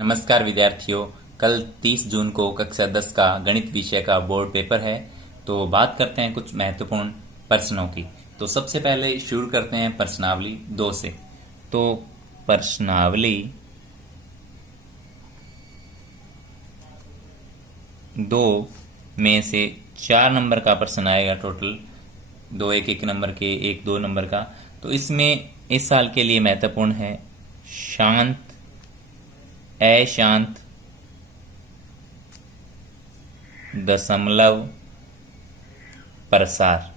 नमस्कार विद्यार्थियों। कल 30 जून को कक्षा 10 का गणित विषय का बोर्ड पेपर है। तो बात करते हैं कुछ महत्वपूर्ण प्रश्नों की। तो सबसे पहले शुरू करते हैं प्रश्नावली 2 से। तो प्रश्नावली 2 में से 4 नंबर का प्रश्न आएगा। टोटल 2 1 नंबर के, 1 2 नंबर का। तो इसमें इस साल के लिए महत्वपूर्ण है शांत अशांत दशमलव प्रसार।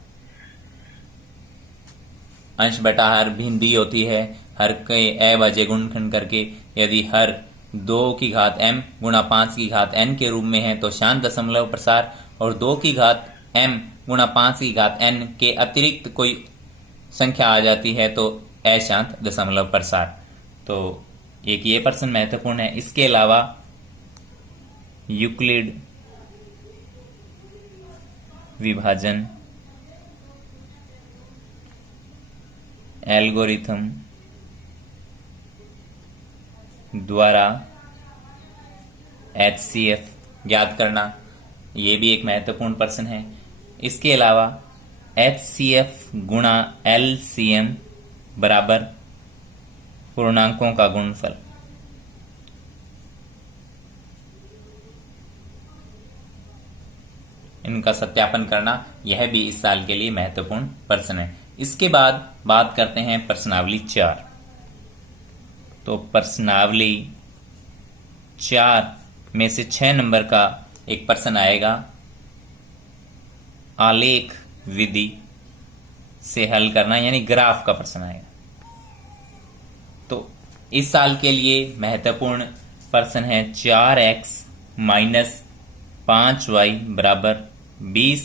अंश बटा हर भिन्नता होती है हर के अभाज्य गुणनखंड करके। यदि हर 2 की घात m गुणा 5 की घात n के रूप में है तो शांत दशमलव प्रसार, और 2 की घात m गुणा 5 की घात n के अतिरिक्त कोई संख्या आ जाती है तो अशांत दशमलव प्रसार। तो एक ये प्रश्न महत्वपूर्ण है। इसके अलावा यूक्लिड विभाजन एल्गोरिथम द्वारा HCF ज्ञात करना, ये भी एक महत्वपूर्ण प्रश्न है। इसके अलावा HCF गुणा LCM बराबर पूर्णांकों का गुणनफल। इनका सत्यापन करना, यह भी इस साल के लिए महत्वपूर्ण प्रश्न है। इसके बाद बात करते हैं प्रश्नावली 4। तो प्रश्नावली 4 में से 6 नंबर का एक प्रश्न आएगा। आलेख विधि से हल करना, यानी ग्राफ का प्रश्न आएगा। तो इस साल के लिए महत्वपूर्ण प्रश्न है 4x माइनस 5y बराबर 20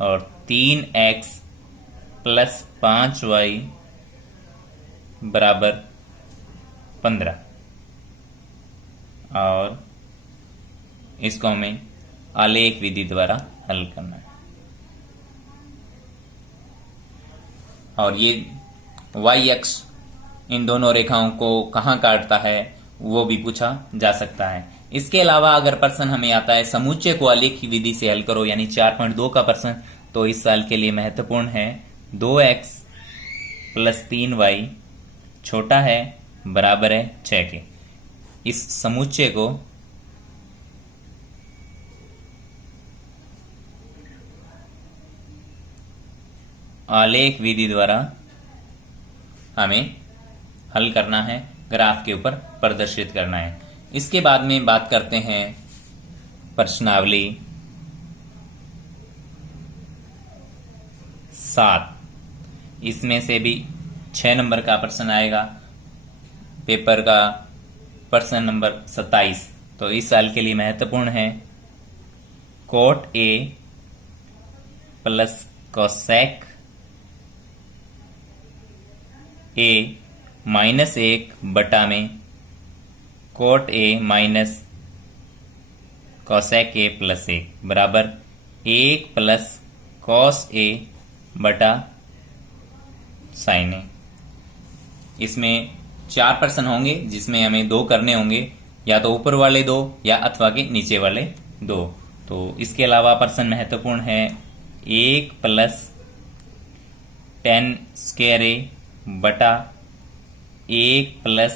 और 3x प्लस 5y बराबर 15, और इसको हमें आलेख विधि द्वारा हल करना है। और ये y अक्ष इन दोनों रेखाओं को कहाँ काटता है वो भी पूछा जा सकता है। इसके अलावा अगर प्रश्न हमें आता है समुच्चय को आलेख की विधि से हल करो, यानी 4.2 का प्रश्न, तो इस साल के लिए महत्वपूर्ण है 2x प्लस 3y छोटा है बराबर है 6 के। इस समुच्चय को आलेख विधि द्वारा हमें हल करना है, ग्राफ के ऊपर प्रदर्शित करना है। इसके बाद में बात करते हैं प्रश्नावली 7। इसमें से भी 6 नंबर का प्रश्न आएगा। पेपर का प्रश्न नंबर 27। तो इस साल के लिए महत्वपूर्ण है cot A plus cosec A minus 1 बटा में cot A minus cosec A plus 1 बराबर 1 प्लस cos A बटा sin A। इसमें 4 प्रश्न होंगे जिसमें हमें 2 करने होंगे, या तो ऊपर वाले 2 या अथवा के नीचे वाले 2। तो इसके अलावा प्रश्न महत्वपूर्ण है 1 प्लस tan स्क्वायर A बटा 1 प्लस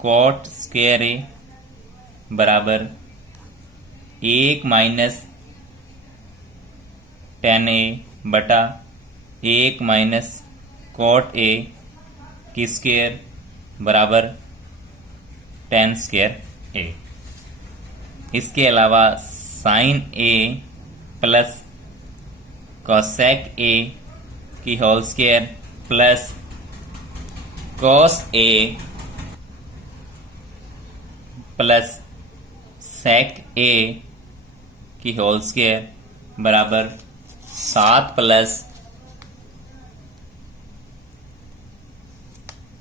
cot स्क्वायर A बराबर 1 माइनस tan A बटा 1 माइनस cot A की स्क्वायर बराबर tan स्क्वायर A। इसके अलावा sin A plus cosec A की whole square plus cos A plus sec A की whole square बराबर 7 plus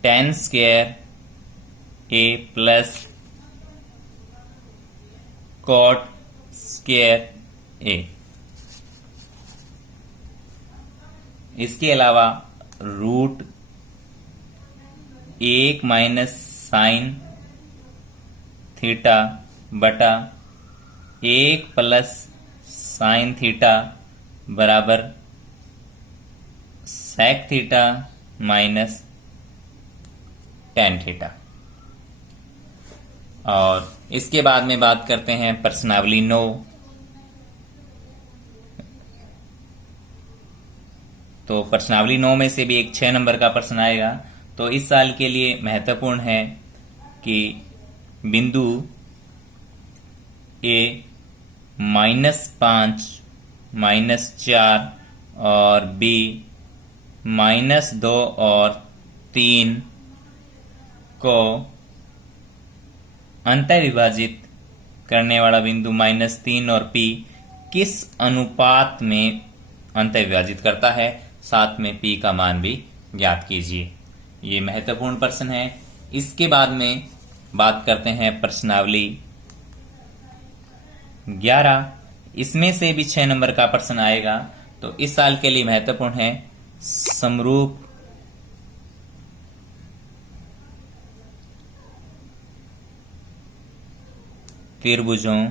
tan square A plus cot square A। इसके अलावा रूट 1 माइनस साइन थीटा बटा 1 plus sine theta बराबर sec theta minus tan theta. और इसके बाद में बात करते हैं प्रश्नावली 9। तो प्रश्नावली 9 में से भी एक 6 नंबर का प्रश्न आएगा। तो इस साल के लिए महत्वपूर्ण है कि बिंदु ए -5 -4 और बी -2 और 3 को अंतर विभाजित करने वाला बिंदु -3 और पी किस अनुपात में अंतर विभाजित करता है, साथ में पी का मान भी ज्ञात कीजिए। ये महत्वपूर्ण प्रश्न है। इसके बाद में बात करते हैं प्रश्नावली 11। इसमें से भी 6 नंबर का प्रश्न आएगा। तो इस साल के लिए महत्वपूर्ण है समरूप त्रिभुजों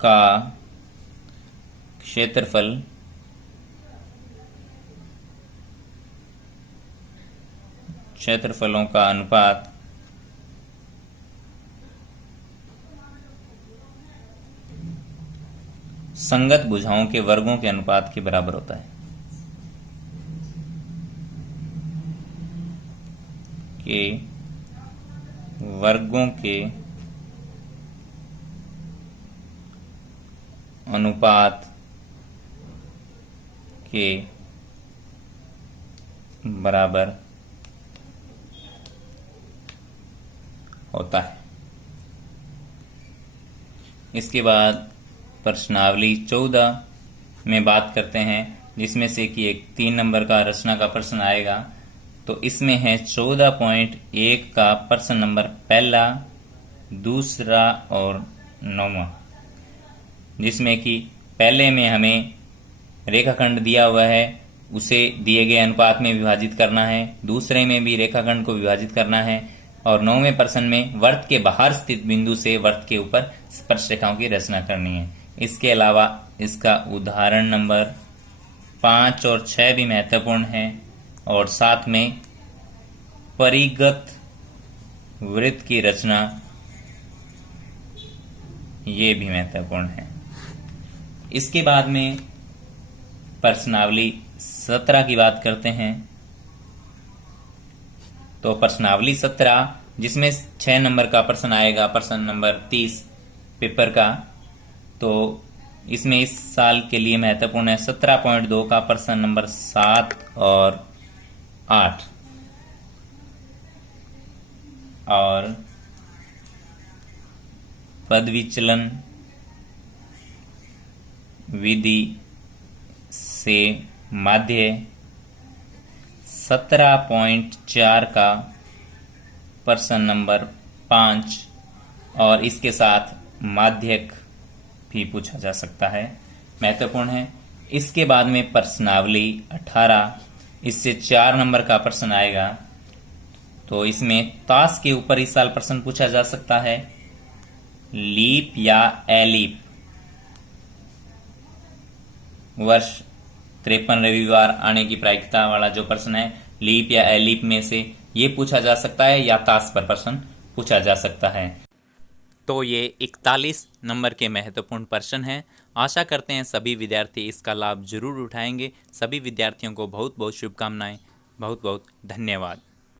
का क्षेत्रफल क्षेत्रफलों का अनुपात संगत भुजाओं के वर्गों के अनुपात के बराबर होता है। के वर्गों के अनुपात के बराबर होता है। इसके बाद प्रश्नावली 14 में बात करते हैं, जिसमें से कि एक 3 नंबर का रचना का प्रश्न आएगा। तो इसमें है 14.1 का प्रश्न नंबर पहला, दूसरा और 9वां, जिसमें कि पहले में हमें रेखाखंड दिया हुआ है, उसे दिए गए अनुपात में विभाजित करना है। दूसरे में भी रेखाखंड को विभाजित करना है। और 9वें प्रश्न में वर्त के बाहर स्थित बिंदु से वर्त के ऊपर स्पर्शरेखाओं की रचना करनी है। इसके अलावा इसका उदाहरण नंबर 5 और 6 भी महत्वपूर्ण है। और साथ में परिगत वृत्त की रचना, ये भी महत्वपूर्ण है। इसके बाद में प्रश्नावली 17 की बात करते हैं। तो प्रश्नावली 17, जिसमें 6 नंबर का प्रश्न आएगा, प्रश्न नंबर 30 पेपर का। तो इसमें इस साल के लिए महत्वपूर्ण है 17.2 का प्रश्न नंबर 7 और 8 और पद विचलन विधि से माध्य 17.4 का प्रश्न नंबर 5 और इसके साथ माध्यक भी पूछा जा सकता है, महत्वपूर्ण है। इसके बाद में प्रश्नावली 18, इससे 4 नंबर का प्रश्न आएगा। तो इसमें ताश के ऊपर इस साल प्रश्न पूछा जा सकता है, लीप या एलीप। वर्ष 53 रविवार आने की प्रायिकता वाला जो प्रश्न है, लीप या एलीप में से ये पूछा जा सकता है या ताश पर प्रश्न पूछा जा सकता है। तो ये 41 नंबर के महत्वपूर्ण प्रश्न हैं। आशा करते हैं सभी विद्यार्थी इसका लाभ जरूर उठाएंगे। सभी विद्यार्थियों को बहुत बहुत शुभकामनाएं। बहुत बहुत धन्यवाद।